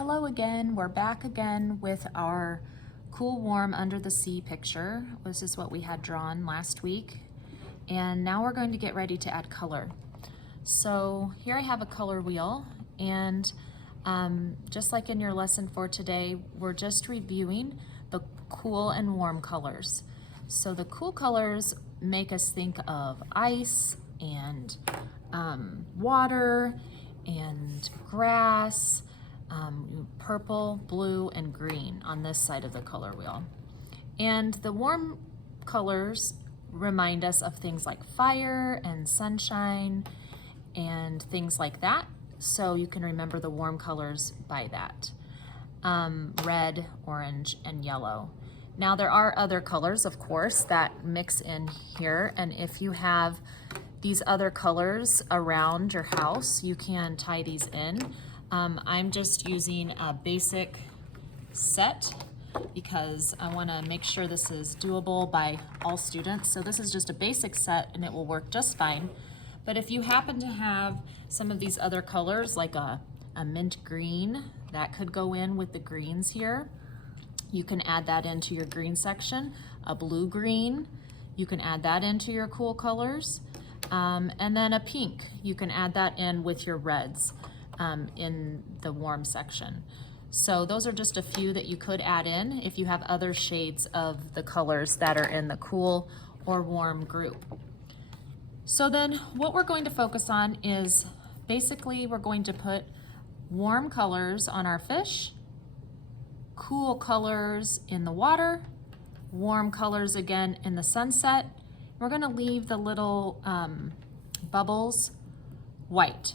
Hello again, we're back again with our cool warm under the sea picture. This is what we had drawn last week. And now we're going to get ready to add color. So here I have a color wheel, and just like in your lesson for today, we're just reviewing the cool and warm colors. So the cool colors make us think of ice and water and grass, purple, blue, and green on this side of the color wheel. And the warm colors remind us of things like fire and sunshine and things like that. So you can remember the warm colors by that. Red, orange, and yellow. Now there are other colors, of course, that mix in here, and if you have these other colors around your house, you can tie these in. I'm just using a basic set because I want to make sure this is doable by all students. So this is just a basic set and it will work just fine. But if you happen to have some of these other colors, like a mint green, that could go in with the greens here. You can add that into your green section. A blue green, you can add that into your cool colors. And then a pink, you can add that in with your reds in the warm section. So those are just a few that you could add in if you have other shades of the colors that are in the cool or warm group. So then what we're going to focus on is basically we're going to put warm colors on our fish, cool colors in the water, warm colors again in the sunset. We're going to leave the little bubbles white.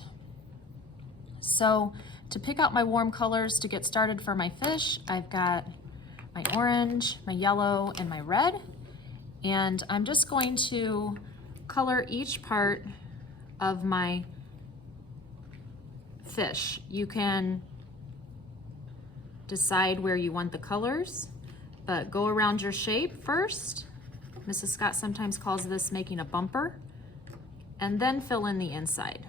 So to pick out my warm colors to get started for my fish, I've got my orange, my yellow, and my red. And I'm just going to color each part of my fish. You can decide where you want the colors, but go around your shape first. Mrs. Scott sometimes calls this making a bumper, and then fill in the inside.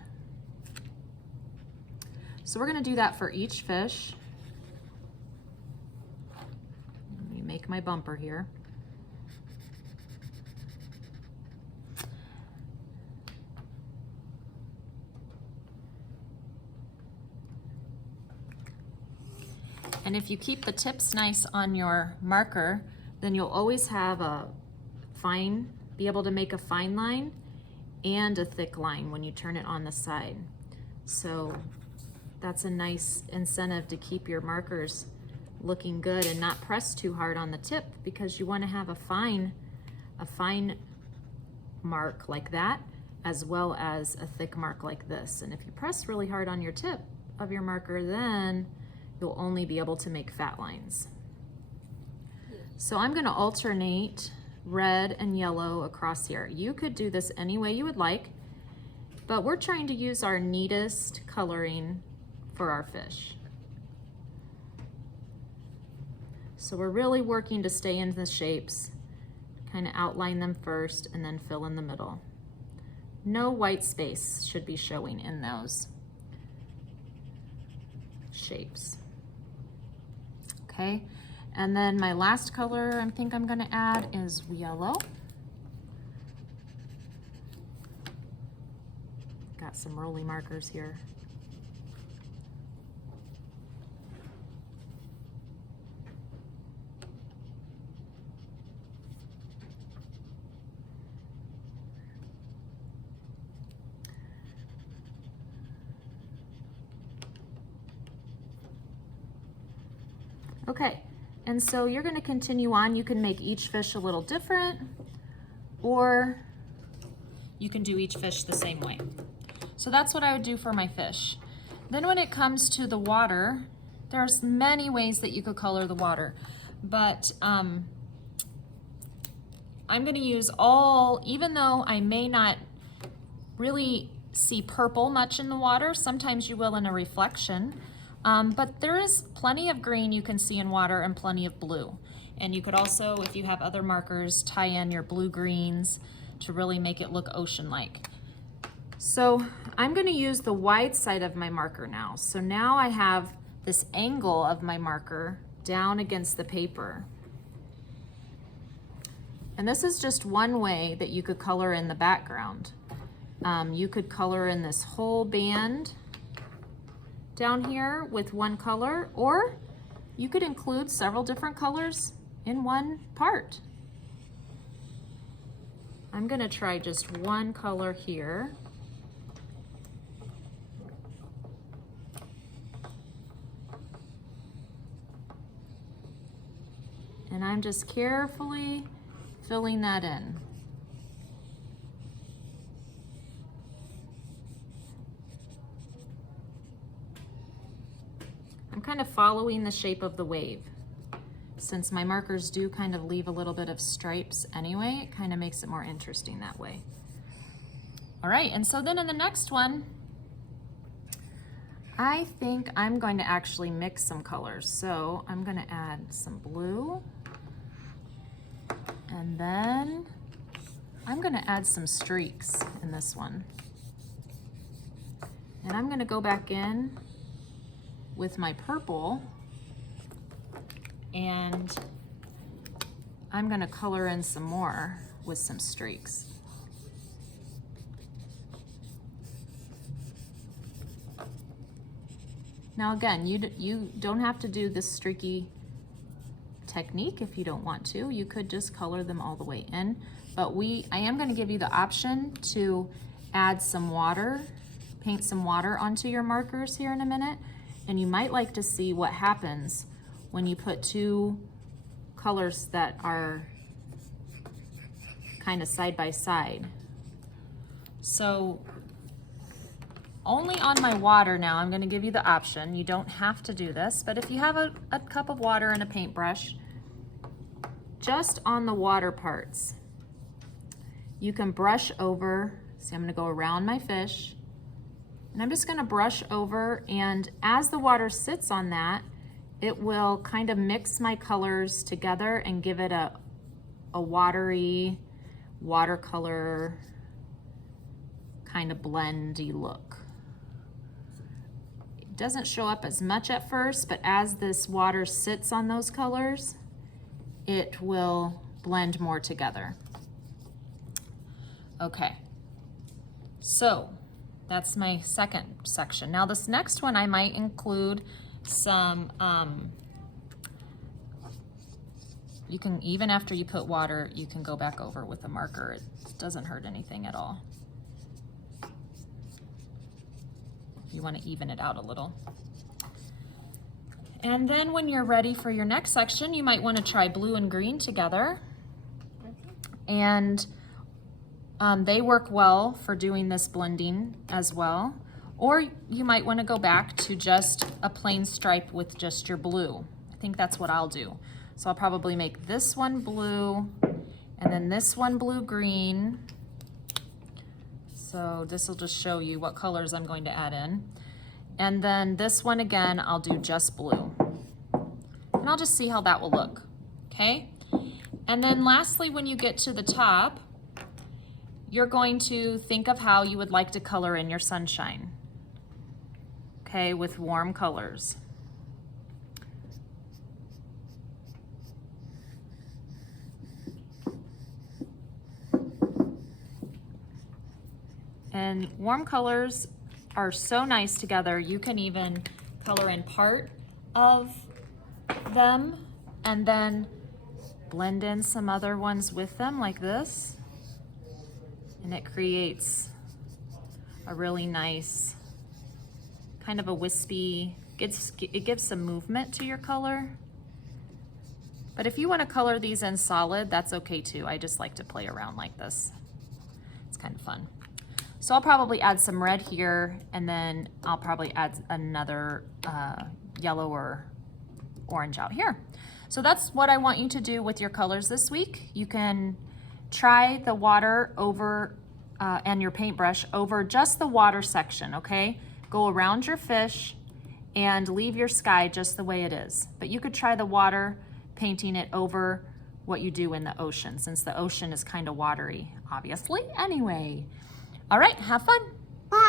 So we're going to do that for each fish. Let me make my bumper here. And if you keep the tips nice on your marker, then you'll always have be able to make a fine line and a thick line when you turn it on the side. So that's a nice incentive to keep your markers looking good and not press too hard on the tip, because you want to have a fine mark like that as well as a thick mark like this. And if you press really hard on your tip of your marker, then you'll only be able to make fat lines. So I'm going to alternate red and yellow across here. You could do this any way you would like, but we're trying to use our neatest coloring for our fish. So we're really working to stay in the shapes, kind of outline them first and then fill in the middle. No white space should be showing in those shapes. Okay, and then my last color I think I'm going to add is yellow. Got some rolly markers here. Okay, and so you're going to continue on. You can make each fish a little different, or you can do each fish the same way. So that's what I would do for my fish. Then when it comes to the water, there's many ways that you could color the water, but I'm going to use even though I may not really see purple much in the water, sometimes you will in a reflection. But there is plenty of green you can see in water and plenty of blue. And you could also, if you have other markers, tie in your blue greens to really make it look ocean-like. So I'm going to use the wide side of my marker now. So now I have this angle of my marker down against the paper. And this is just one way that you could color in the background. You could color in this whole band down here with one color, or you could include several different colors in one part. I'm gonna try just one color here. And I'm just carefully filling that in. I'm kind of following the shape of the wave. Since my markers do kind of leave a little bit of stripes anyway, it kind of makes it more interesting that way. All right, and so then in the next one, I think I'm going to actually mix some colors. So I'm going to add some blue, and then I'm going to add some streaks in this one. And I'm going to go back in with my purple, and I'm going to color in some more with some streaks. Now again, you don't have to do this streaky technique if you don't want to. You could just color them all the way in, but I am going to give you the option to add some water, paint some water onto your markers here in a minute, and you might like to see what happens when you put two colors that are kind of side by side. So only on my water now, I'm going to give you the option. You don't have to do this, but if you have a cup of water and a paintbrush, just on the water parts, you can brush over. See, I'm going to go around my fish, and I'm just going to brush over, and as the water sits on that, it will kind of mix my colors together and give it a watery, watercolor kind of blendy look. It doesn't show up as much at first, but as this water sits on those colors, it will blend more together. Okay, so that's my second section. Now this next one, I might include some, you can, even after you put water, you can go back over with a marker. It doesn't hurt anything at all. You want to even it out a little. And then when you're ready for your next section, you might want to try blue and green together. And they work well for doing this blending as well. Or you might want to go back to just a plain stripe with just your blue. I think that's what I'll do. So I'll probably make this one blue, and then this one blue-green. So this will just show you what colors I'm going to add in. And then this one again, I'll do just blue. And I'll just see how that will look, okay? And then lastly, when you get to the top, you're going to think of how you would like to color in your sunshine, okay, with warm colors. And warm colors are so nice together. You can even color in part of them and then blend in some other ones with them like this. And it creates a really nice, kind of a wispy, it gives some movement to your color. But if you want to color these in solid, that's okay too. I just like to play around like this. It's kind of fun. So I'll probably add some red here, and then I'll probably add another yellow or orange out here. So that's what I want you to do with your colors this week. You can try the water over and your paintbrush over just the water section, okay? Go around your fish and leave your sky just the way it is. But you could try the water, painting it over what you do in the ocean, since the ocean is kind of watery, obviously, anyway. All right, have fun. Bye.